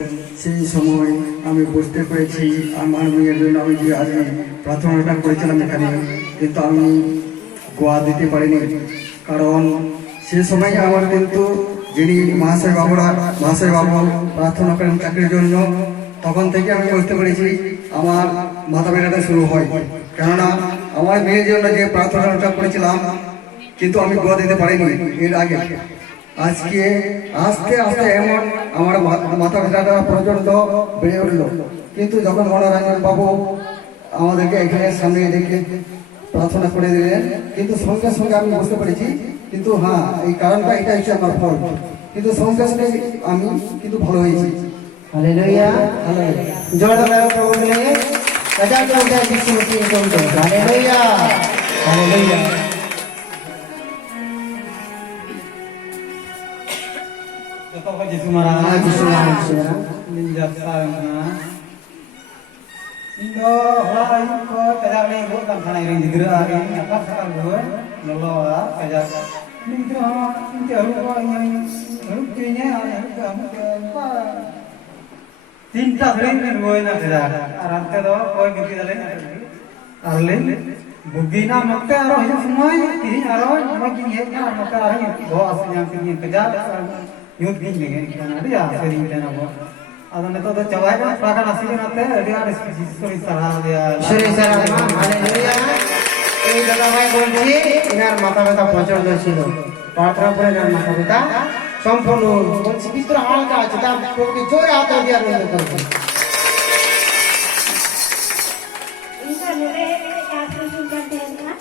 সেই সময় আমি বুঝতে পেরেছি আমার মেয়ের জন্য আমি যে আজ প্রার্থনাটা করেছিলাম এখানে, কিন্তু আমি গোয়া দিতে পারিনি। কারণ সে সময় আমার কিন্তু যিনি মহাশয় বাবু প্রার্থনা করেন চাকরির জন্য, তখন থেকে আমি বুঝতে পেরেছি আমার মাথা ব্যথাটা শুরু হয়। কেননা আমার মেয়ের জন্য যে প্রার্থনাটা করেছিলাম, কিন্তু আমি গোয়া দিতে পারিনি এর আগে। আজকে আস্তে আস্তে এমন আমার মাথা ব্যথাটা পর্যন্ত বেড়ে উঠল। কিন্তু যখন মনোরঞ্জন বাবু আমাদেরকে এখানে সামনে রেখে প্রার্থনা করে দিলেন, কিন্তু সঙ্গে সঙ্গে আমি বুঝতে পেরেছি, কিন্তু হ্যাঁ এই কারণটা এটা হচ্ছে আমার ফল, কিন্তু সঙ্গে সঙ্গে আমি কিন্তু ভালো হয়েছি। হালেলুয়া জোরদার প্রভু মিলে রাজা প্রভু যিশু মসিহ করতে hallelujah hallelujah. Jatuh ke Yesus marah, Yesus marah. Minjat sarana. Indo lah indo kajak ni buat kan sana iring digera ini apa sekarang buat noloa kajak. Indo ini arupa ini arupnya kamu apa? Cinta sering ni buat nak kajak. Arante doa kau gitu jalan. Arlen bugina makta aroh yang semua ini aroh makin ye kan makta aroh yang doa aslinya kini kajak. Youth gini ni kan ada ya sering kita nak. Adanya tu cawai kan, prakan asli kan ada, dia ada suri sarah dia. Suri sarah, hallelujah. এই দাদাভাই বলছি এনার মাথা ব্যথা প্রচন্ড ছিল, প্রার্থনা করে এনার মাথা ব্যথা সম্পূর্ণ বলছি ভিতরে হালকা আছে, তার প্রভুকে জোরে হাত দিয়ে আনন্দ করবে। Inka nure kasih sudah tiada,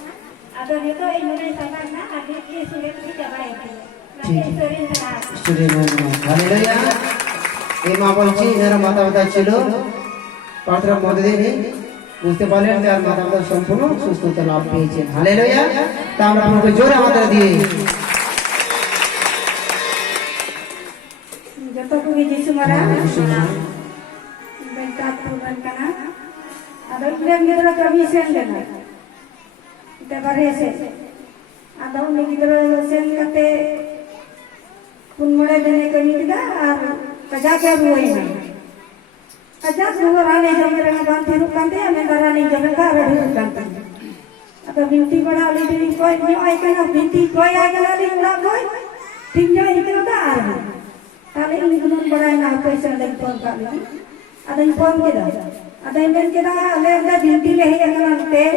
ada itu nure sama na, ada ini sudah tidak baik. Nanti suri sarah. suri hallelujah. এই মা বলছি এনার মাথা ব্যথা ছিল, প্রার্থনার মধ্যে দিয়ে বুঝতে পারলেন তার মাথা ব্যথা সম্পূর্ণ সুস্থতা লাভ পেয়েছেন। হালেলুয়া। তা আমরা আপনাকে জোরে হাত দিয়ে Jatuh ke Yesus marah, bentar Tuhan kana, ada yang kita kami sendiri, kita berhasil, ada yang kita sendiri kate pun mulai dari kami kita, kajak ruai ni, kajak ruai rani jam mereka bantu rukanti, amentar rani jam mereka ada rukanti, atau binti pada ali binti koi, ni ayah kana binti koi ayah kana ali udah koi, tinggal itu dah ada. Kali ini gunung berai nak पैसा lagi pon kali, ada yang pon kita, ada binti lehi yang nanti,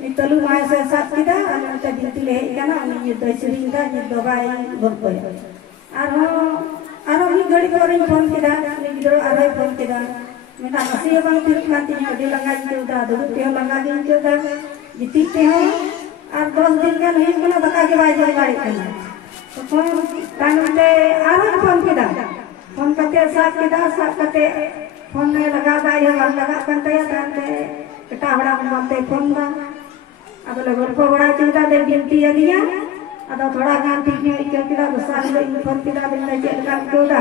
ni telu masa saat kita, ada binti lehi kan, ni itu sering dah ni dobai berpoy. Arho ni gari orang pon kita, ni garo arho pon kita, minta masih bang tirup nanti ni ada langgar itu dah, dulu dia langgar itu dah, jitik dia, ar 10 दिन kan ni mana baka ke baju gari kan. Phone tanute aron phone kita phone kate saat kate phone ne laga dai laga kante tante kita bada mate phone ba ado lagor ko bada cinta de binti aliya ado thoda ganti ne ikka kita besar le phone kita binna je kan koda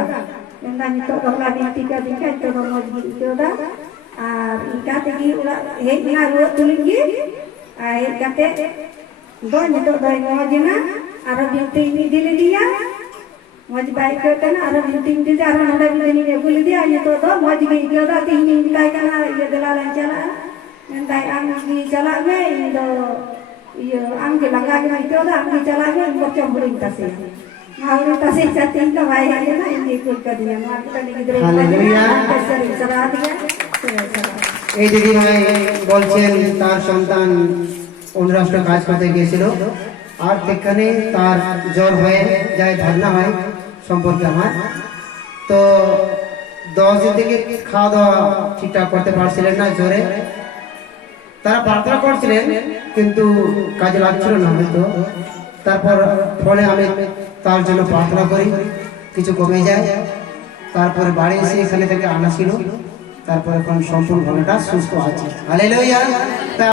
binna ni to bangla binti ka dikha to moj koda ar ika tegi ula he na ru tulingi ai kate do ni to dai mojina Arab binti ini dili dia, maju baik kan Arab binti ini dia Arab ada binti ini boleh dia ni tu dah maju gini dia dah tinggi minta kan ia dalalan jalan, minta anggi jalan me indo, ia anggi langgar gini dia dah anggi jalan me macam boleh tasih, mahu tasih jatuh itu baik aja na ini ikut dia, mahu kita ni kita sering serah dia, এই দিদি ভাই বলছেন তার সন্তান অন্য রাষ্ট্রে কাজ করতে গিয়েছিল, আর সেখানে তার জ্বর হয়ে যায়, ধারণা হয় সম্পর্কে আমার, তো 10 দিন থেকে খাওয়া দাওয়া ঠিকঠাক করতে পারছিলেন না জ্বরে, তারা প্রার্থনা করছিলেন কিন্তু কাজে লাগছিল না হয়তো, তারপর ফলে আমি তার জন্য প্রার্থনা করি, কিছু কমে যায়, তারপরে বাড়ি এসে এখানে থেকে আনা ছিল, তারপর এখন সম্পূর্ণ ভালোটা সুস্থ আছে। হালেলুয়া।